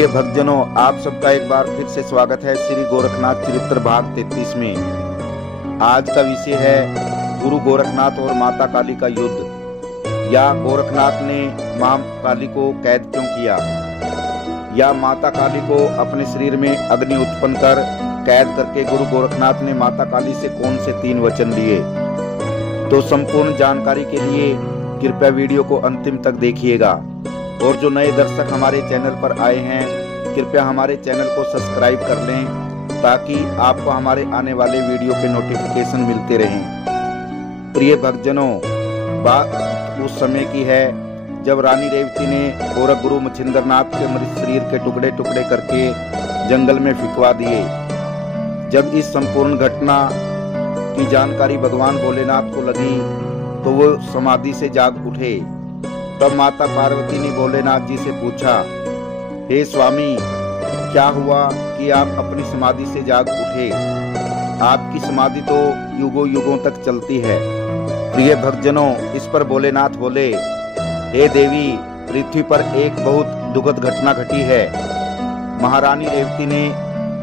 प्रिय भक्तजनों, आप सबका एक बार फिर से स्वागत है श्री गोरखनाथ चरित्र भाग 33 में। आज का विषय है गुरु गोरखनाथ और माता काली का युद्ध, या गोरखनाथ ने मां काली को कैद क्यों किया, या माता काली को अपने शरीर में अग्नि उत्पन्न कर कैद करके गुरु गोरखनाथ ने माता काली से कौन से 3 वचन लिए। तो संपूर्ण जानकारी के लिए कृपया वीडियो को अंतिम तक देखिएगा। और जो नए दर्शक हमारे चैनल पर आए हैं, कृपया हमारे चैनल को सब्सक्राइब कर लें ताकि आपको हमारे आने वाले वीडियो के नोटिफिकेशन मिलते रहें। प्रिय भक्तजनों, बात उस समय की है जब रानी रेवती ने गोरख गुरु मच्छिंद्रनाथ के मृत शरीर के टुकड़े टुकड़े करके जंगल में फिकवा दिए। जब इस संपूर्ण घटना की जानकारी भगवान भोलेनाथ को लगी तो वो समाधि से जाग उठे। तब माता पार्वती ने भोलेनाथ जी से पूछा, हे स्वामी, क्या हुआ कि आप अपनी समाधि से जाग उठे? आपकी समाधि तो युगों युगों तक चलती है। प्रिय भक्तजनों, इस पर भोलेनाथ बोले, हे देवी, पृथ्वी पर एक बहुत दुखद घटना घटी है। महारानी रेवती ने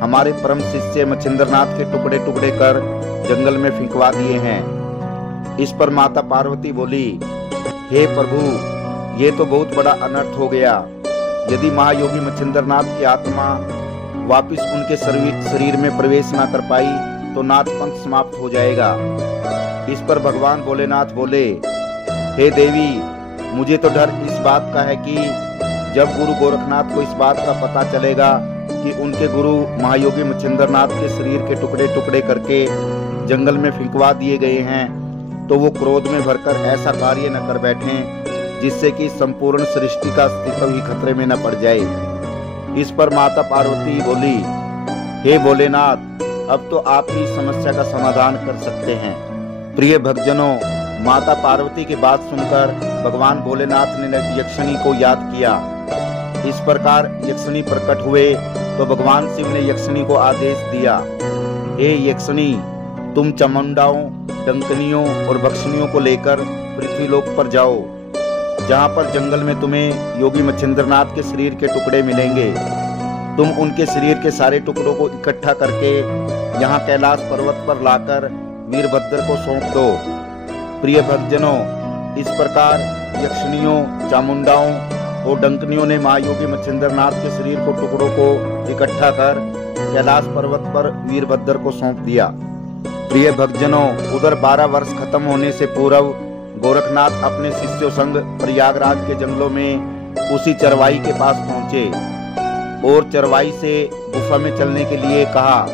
हमारे परम शिष्य मच्छिंद्रनाथ के टुकड़े टुकड़े कर जंगल में फिंकवा दिए हैं। इस पर माता पार्वती बोली, हे प्रभु, ये तो बहुत बड़ा अनर्थ हो गया। यदि महायोगी मच्छिंद्रनाथ की आत्मा वापस उनके शरीर में प्रवेश ना कर पाई तो नाथ पंथ समाप्त हो जाएगा। इस पर भगवान भोलेनाथ बोले, हे देवी, मुझे तो डर इस बात का है कि जब गुरु गोरखनाथ को इस बात का पता चलेगा कि उनके गुरु महायोगी मच्छिंद्रनाथ के शरीर के टुकड़े टुकड़े करके जंगल में फिंकवा दिए गए हैं, तो वो क्रोध में भरकर ऐसा कार्य न कर बैठें जिससे कि संपूर्ण सृष्टि का अस्तित्व ही खतरे में न पड़ जाए। इस पर माता पार्वती बोली, हे भोलेनाथ, अब तो आप ही समस्या का समाधान कर सकते हैं। प्रिय भक्तजनों, माता पार्वती की बात सुनकर भगवान भोलेनाथ ने यक्षिणी को याद किया। इस प्रकार यक्षिणी प्रकट हुए तो भगवान शिव ने यक्षिणी को आदेश दिया, हे यक्षिणी, तुम चामुंडाओं, डंकनियों और भक्षिणियों को लेकर पृथ्वीलोक पर जाओ, जहाँ पर जंगल में तुम्हें योगी मच्छिंद्रनाथ के शरीर के टुकड़े मिलेंगे। तुम उनके शरीर के सारे टुकड़ों को इकट्ठा करके यहाँ कैलाश पर्वत पर लाकर वीरभद्र को सौंप दो। प्रिय भक्तजनों, इस प्रकार यक्षिणियों, चामुंडाओं और डंकनियों ने महायोगी मच्छिंद्रनाथ के शरीर को टुकड़ों को इकट्ठा कर कैलाश पर्वत पर वीरभद्र को सौंप दिया। प्रिय भक्तजनों, उधर 12 वर्ष खत्म होने से पूर्व गोरखनाथ अपने शिष्यों संग प्रयागराज के जंगलों में उसी चरवाई के पास पहुंचे और चरवाई से गुफा में चलने के लिए कहा,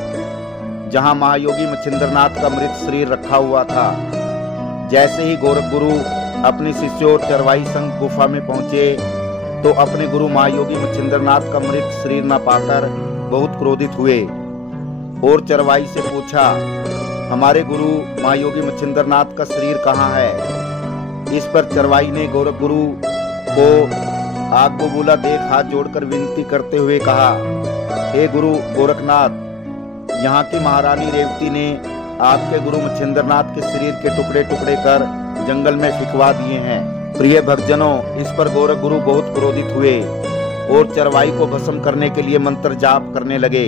जहां महायोगी मच्छिंद्रनाथ का मृत शरीर रखा हुआ था। जैसे ही गोरख गुरु अपने शिष्यों और चरवाई संग गुफा में पहुंचे तो अपने गुरु महायोगी मच्छिंद्रनाथ का मृत शरीर न पाकर बहुत क्रोधित हुए और चरवाई से पूछा, हमारे गुरु महायोगी मच्छिंद्रनाथ का शरीर कहाँ है? इस पर चरवाई ने गोरख गुरु को आग बबूला देख हाथ जोड़कर विनती करते हुए कहा, हे गुरु गोरखनाथ, यहाँ की महारानी रेवती ने आपके गुरु मच्छिंद्रनाथ के शरीर के टुकड़े टुकड़े कर जंगल में फिकवा दिए हैं। प्रिय भक्तजनों, इस पर गोरख गुरु बहुत क्रोधित हुए और चरवाई को भस्म करने के लिए मंत्र जाप करने लगे।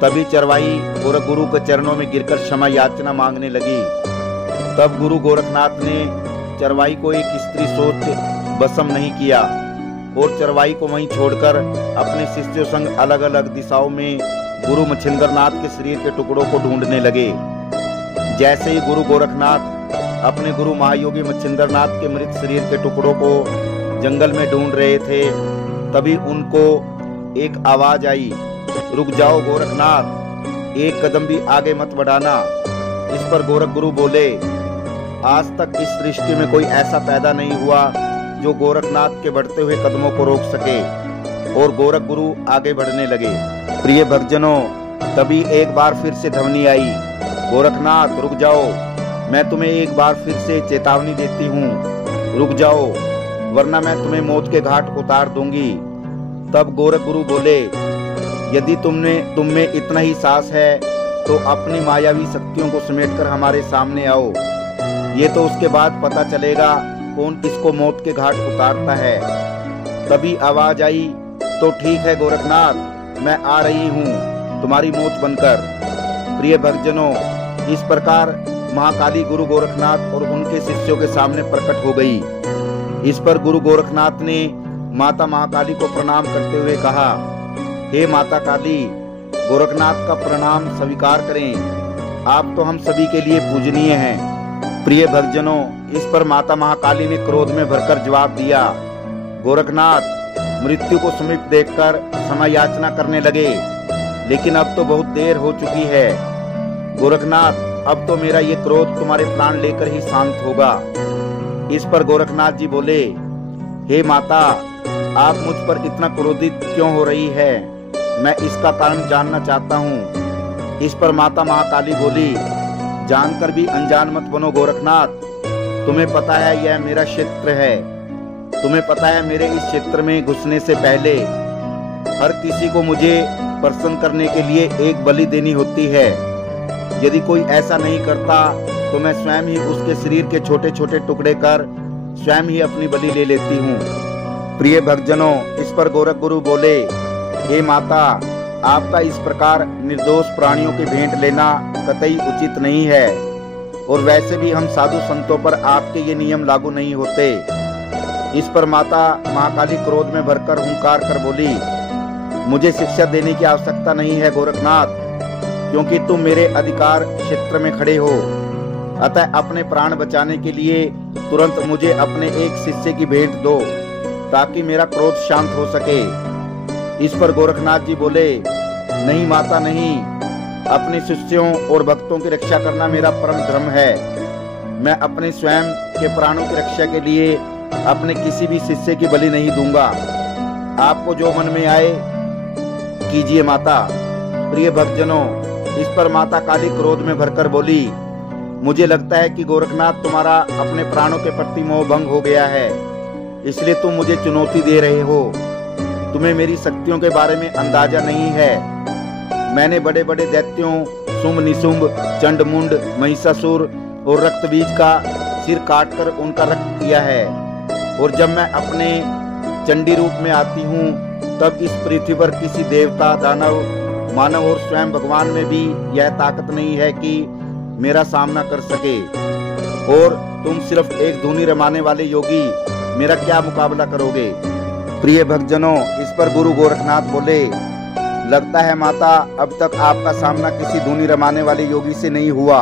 तभी चरवाई गोरख गुरु के चरणों में गिरकर क्षमा याचना मांगने लगी। तब गुरु गोरखनाथ ने चरवाई को एक स्त्री सोच भस्म नहीं किया और चरवाई को वहीं छोड़कर अपने शिष्यों संग अलग अलग दिशाओं में गुरु मच्छिंद्रनाथ के शरीर के टुकड़ों को ढूंढने लगे। जैसे ही गुरु गोरखनाथ अपने गुरु महायोगी मच्छिंद्रनाथ के मृत शरीर के टुकड़ों को जंगल में ढूंढ रहे थे, तभी उनको एक आवाज आई, रुक जाओ गोरखनाथ, एक कदम भी आगे मत बढ़ाना। इस पर गोरख गुरु बोले, आज तक इस सृष्टि में कोई ऐसा पैदा नहीं हुआ जो गोरखनाथ के बढ़ते हुए कदमों को रोक सके। और गोरख गुरु आगे बढ़ने लगे। प्रिय भक्तजनों, तभी एक बार फिर से ध्वनि आई, गोरखनाथ रुक जाओ, मैं तुम्हें एक बार फिर से चेतावनी देती हूँ, रुक जाओ वरना मैं तुम्हें मौत के घाट उतार दूंगी। तब गोरख गुरु बोले, यदि तुम में इतना ही साहस है तो अपनी मायावी शक्तियों को समेटकर हमारे सामने आओ। ये तो उसके बाद पता चलेगा कौन किसको मौत के घाट उतारता है। तभी आवाज आई, तो ठीक है गोरखनाथ, मैं आ रही हूँ तुम्हारी मौत बनकर। प्रिय भक्तजनों, इस प्रकार महाकाली गुरु गोरखनाथ और उनके शिष्यों के सामने प्रकट हो गई। इस पर गुरु गोरखनाथ ने माता महाकाली को प्रणाम करते हुए कहा, हे माता काली, गोरखनाथ का प्रणाम स्वीकार करें, आप तो हम सभी के लिए पूजनीय हैं। प्रिय भक्तजनों, इस पर माता महाकाली ने क्रोध में भरकर जवाब दिया, गोरखनाथ मृत्यु को समीप देखकर समय याचना करने लगे, लेकिन अब तो बहुत देर हो चुकी है। गोरखनाथ, अब तो मेरा ये क्रोध तुम्हारे प्राण लेकर ही शांत होगा। इस पर गोरखनाथ जी बोले, हे माता, आप मुझ पर इतना क्रोधित क्यों हो रही है? मैं इसका कारण जानना चाहता हूँ। इस पर माता महाकाली बोली, जानकर भी अनजान मत बनो गोरखनाथ, तुम्हें पता है यह मेरा क्षेत्र है। तुम्हें पता है मेरे इस क्षेत्र में घुसने से पहले हर किसी को मुझे प्रसन्न करने के लिए एक बलि देनी होती है। यदि कोई ऐसा नहीं करता तो मैं स्वयं ही उसके शरीर के छोटे छोटे टुकड़े कर स्वयं ही अपनी बलि ले लेती हूँ। प्रिय भक्तजनों, इस पर गोरख गुरु बोले, हे माता, आपका इस प्रकार निर्दोष प्राणियों की भेंट लेना कतई उचित नहीं है, और वैसे भी हम साधु संतों पर आपके ये नियम लागू नहीं होते। इस पर माता महाकाली क्रोध में भरकर हुंकार कर बोली, मुझे शिक्षा देने की आवश्यकता नहीं है गोरखनाथ, क्योंकि तुम मेरे अधिकार क्षेत्र में खड़े हो। अतः अपने प्राण बचाने के लिए तुरंत मुझे अपने एक शिष्य की भेंट दो, ताकि मेरा क्रोध शांत हो सके। इस पर गोरखनाथ जी बोले, नहीं माता नहीं, अपने शिष्यों और भक्तों की रक्षा करना मेरा परम धर्म है। मैं अपने स्वयं के प्राणों की रक्षा के लिए अपने किसी भी शिष्य की बलि नहीं दूंगा। आपको जो मन में आए कीजिए माता। प्रिय भक्तजनों, इस पर माता काली क्रोध में भरकर बोली, मुझे लगता है कि गोरखनाथ तुम्हारा अपने प्राणों के प्रति मोह भंग हो गया है, इसलिए तुम मुझे चुनौती दे रहे हो। तुम्हें मेरी शक्तियों के बारे में अंदाजा नहीं है। मैंने बड़े बड़े दैत्यों शुंभ निशुंभ, चंडमुंड, महिषासुर और रक्तबीज का सिर काटकर उनका रक्त किया है, और जब मैं अपने चंडी रूप में आती हूँ तब इस पृथ्वी पर किसी देवता, दानव, मानव और स्वयं भगवान में भी यह ताकत नहीं है कि मेरा सामना कर सके, और तुम सिर्फ एक धुनी रमाने वाले योगी मेरा क्या मुकाबला करोगे। प्रिय भक्तजनों, इस पर गुरु गोरखनाथ बोले, लगता है माता अब तक आपका सामना किसी धुनी रमाने वाले योगी से नहीं हुआ,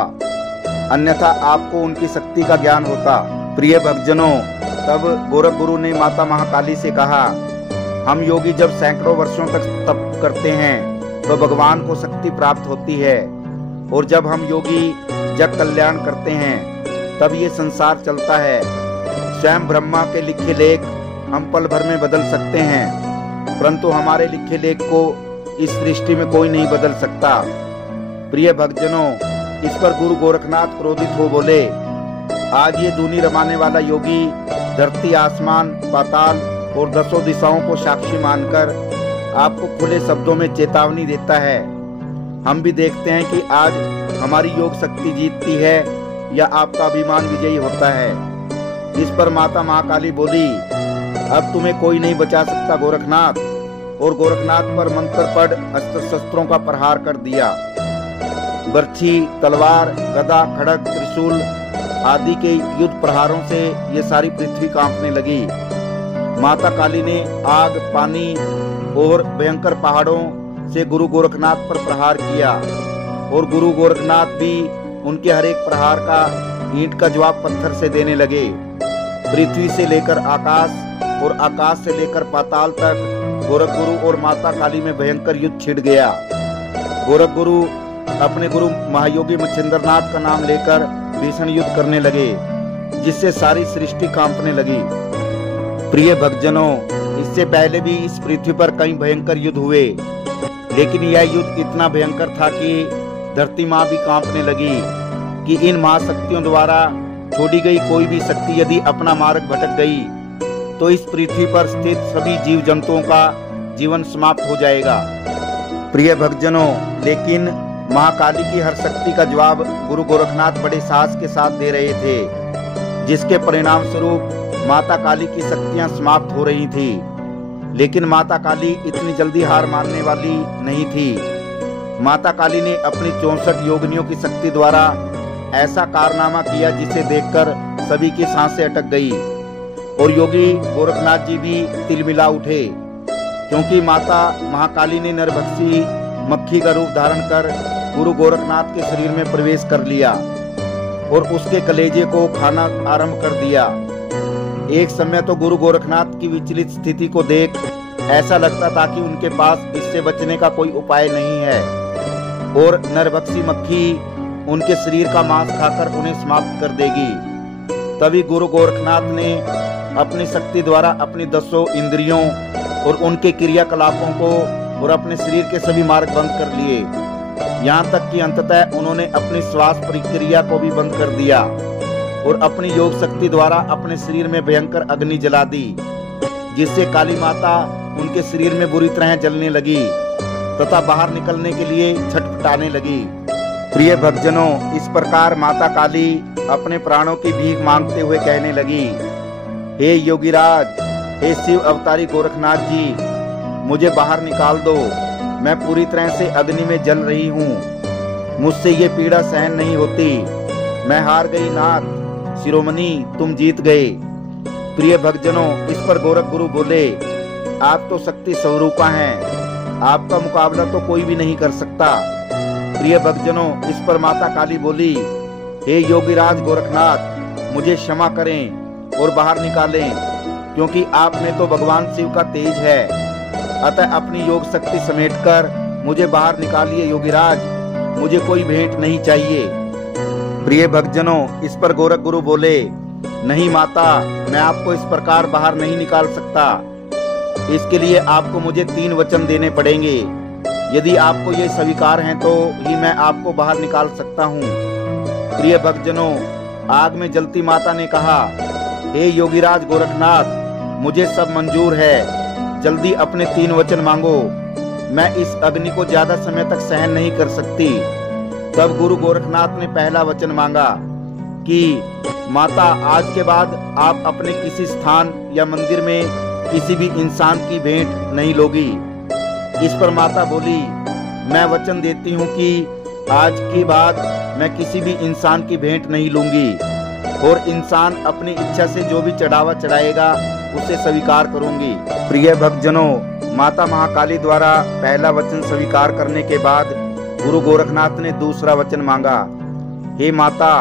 अन्यथा आपको उनकी शक्ति का ज्ञान होता। प्रिय भक्तजनों, तब गोरख गुरु ने माता महाकाली से कहा, हम योगी जब सैकड़ों वर्षों तक तप करते हैं तो भगवान को शक्ति प्राप्त होती है, और जब हम योगी जग कल्याण करते हैं तब ये संसार चलता है। स्वयं ब्रह्मा के लिखे लेख हम पल भर में बदल सकते हैं, परंतु हमारे लिखे लेख को इस सृष्टि में कोई नहीं बदल सकता। प्रिय भक्तजनों, इस पर गुरु गोरखनाथ क्रोधित हो बोले, आज ये धुनी रमाने वाला योगी धरती, आसमान, पाताल और 10 दिशाओं को साक्षी मानकर आपको खुले शब्दों में चेतावनी देता है। हम भी देखते हैं कि आज हमारी योग शक्ति जीतती है या आपका अभिमान विजयी होता है। इस पर माता महाकाली बोली, अब तुम्हें कोई नहीं बचा सकता गोरखनाथ, और गोरखनाथ पर मंत्र पढ़ अस्त्र शस्त्रों का प्रहार कर दिया। बर्छी, तलवार, गदा, खड़ग, त्रिशूल आदि के युद्ध प्रहारों से ये सारी पृथ्वी कांपने लगी। माता काली ने आग, पानी और भयंकर पहाड़ों से गुरु गोरखनाथ पर प्रहार किया, और गुरु गोरखनाथ भी उनके हर एक प्रहार का ईंट का जवाब पत्थर से देने लगे। पृथ्वी से लेकर आकाश और आकाश से लेकर पाताल तक गोरख गुरु और माता काली में भयंकर युद्ध छिड़ गया। गोरख गुरु अपने गुरु महायोगी मच्छिंद्रनाथ का नाम लेकर भीषण युद्ध करने लगे, जिससे सारी सृष्टि कांपने लगी। प्रिय भक्तजनों, इससे पहले भी इस पृथ्वी पर कई भयंकर युद्ध हुए, लेकिन यह युद्ध इतना भयंकर था कि धरती माँ भी कांपने लगी कि इन महाशक्तियों द्वारा छोड़ी गई कोई भी शक्ति यदि अपना मार्ग भटक गई तो इस पृथ्वी पर स्थित सभी जीव जंतुओं का जीवन समाप्त हो जाएगा। प्रिय भक्तजनों, लेकिन महाकाली की हर शक्ति का जवाब गुरु गोरखनाथ बड़े साहस के साथ दे रहे थे, जिसके परिणाम स्वरूप माता काली की शक्तियां समाप्त हो रही थी। लेकिन माता काली इतनी जल्दी हार मानने वाली नहीं थी। माता काली ने अपनी 64 योगिनियों की शक्ति द्वारा ऐसा कारनामा किया जिसे देखकर सभी की सांसें अटक गई और योगी गोरखनाथ जी भी तिलमिला उठे, क्योंकि माता महाकाली ने नरभक्षी मक्खी का रूप धारण कर गुरु गोरखनाथ के शरीर में प्रवेश कर लिया और उसके कलेजे को खाना आरंभ कर दिया। एक समय तो गुरु गोरखनाथ की विचलित स्थिति को देख ऐसा लगता था कि उनके पास इससे बचने का कोई उपाय नहीं है और नरभक्षी मक्खी उनके शरीर का मांस खाकर उन्हें समाप्त कर देगी। तभी गुरु गोरखनाथ ने अपनी शक्ति द्वारा अपनी 10 इंद्रियों और उनके क्रियाकलापों को और अपने शरीर के सभी मार्ग बंद कर लिए, यहाँ तक कि अंततः उन्होंने अपनी श्वास प्रक्रिया को भी बंद कर दिया और अपनी योग शक्ति द्वारा अपने शरीर में भयंकर अग्नि जला दी, जिससे काली माता उनके शरीर में बुरी तरह जलने लगी तथा बाहर निकलने के लिए छटपटाने लगी। प्रिय भक्तजनों, इस प्रकार माता काली अपने प्राणों की भीख मांगते हुए कहने लगी, हे योगीराज, हे शिव अवतारी गोरखनाथ जी, मुझे बाहर निकाल दो। मैं पूरी तरह से अग्नि में जल रही हूँ, मुझसे ये पीड़ा सहन नहीं होती। मैं हार गई नाथ। शिरोमणि, तुम जीत गए। प्रिय भक्तजनों, इस पर गोरख गुरु बोले, आप तो शक्ति स्वरूपा हैं, आपका मुकाबला तो कोई भी नहीं कर सकता। प्रिय भक्तजनों, इस पर माता काली बोली, हे योगीराज गोरखनाथ, मुझे क्षमा करें और बाहर निकालें, क्योंकि आप में तो भगवान शिव का तेज है। अतः अपनी योग शक्ति समेटकर मुझे बाहर निकालिए योगीराज, मुझे कोई भेंट नहीं चाहिए। प्रिय भक्तजनों, इस पर गोरख गुरु बोले, नहीं माता, मैं आपको इस प्रकार बाहर नहीं निकाल सकता। इसके लिए आपको मुझे 3 वचन देने पड़ेंगे। यदि आपको ये स्वीकार हैं तो ही मैं आपको बाहर निकाल सकता हूँ। प्रिय भक्तजनों, आग में जलती माता ने कहा, हे योगीराज गोरखनाथ, मुझे सब मंजूर है, जल्दी अपने 3 वचन मांगो। मैं इस अग्नि को ज्यादा समय तक सहन नहीं कर सकती। तब गुरु गोरखनाथ ने पहला वचन मांगा कि माता, आज के बाद आप अपने किसी स्थान या मंदिर में किसी भी इंसान की भेंट नहीं लोगी। इस पर माता बोली, मैं वचन देती हूँ कि आज के बाद मैं किसी भी इंसान की भेंट नहीं लूंगी और इंसान अपनी इच्छा से जो भी चढ़ावा चढ़ाएगा उसे स्वीकार करूंगी। प्रिय भक्तजनों, माता महाकाली द्वारा पहला वचन स्वीकार करने के बाद गुरु गोरखनाथ ने दूसरा वचन मांगा, हे माता,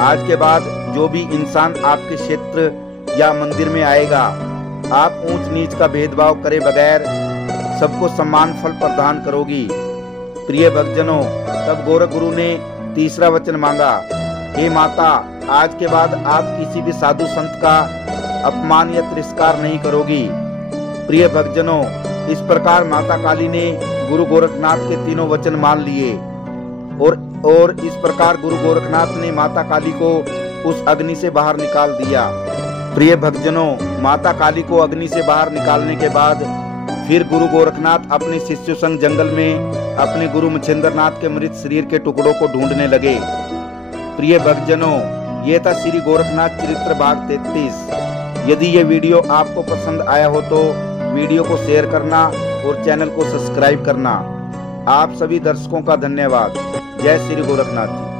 आज के बाद जो भी इंसान आपके क्षेत्र या मंदिर में आएगा, आप ऊंच नीच का भेदभाव करे बगैर सबको सम्मान फल प्रदान करोगी। प्रिय भक्तजनों, तब गोरख गुरु ने तीसरा वचन मांगा, हे माता, आज के बाद आप किसी भी साधु संत का अपमान या तिरस्कार नहीं करोगी। प्रिय भक्तजनों, इस प्रकार माता काली ने गुरु गोरखनाथ के 3 वचन मान लिए और इस प्रकार गुरु गोरखनाथ ने माता काली को उस अग्नि से बाहर निकाल दिया। प्रिय भक्तजनों, माता काली को अग्नि से बाहर निकालने के बाद फिर गुरु गोरखनाथ अपने शिष्यों संग जंगल में अपने गुरु मच्छिंद्रनाथ के मृत शरीर के टुकड़ों को ढूंढने लगे। प्रिय भक्तजनों, ये था श्री गोरखनाथ चरित्र भाग 33। यदि ये वीडियो आपको पसंद आया हो तो वीडियो को शेयर करना और चैनल को सब्सक्राइब करना। आप सभी दर्शकों का धन्यवाद। जय श्री गोरखनाथ जी।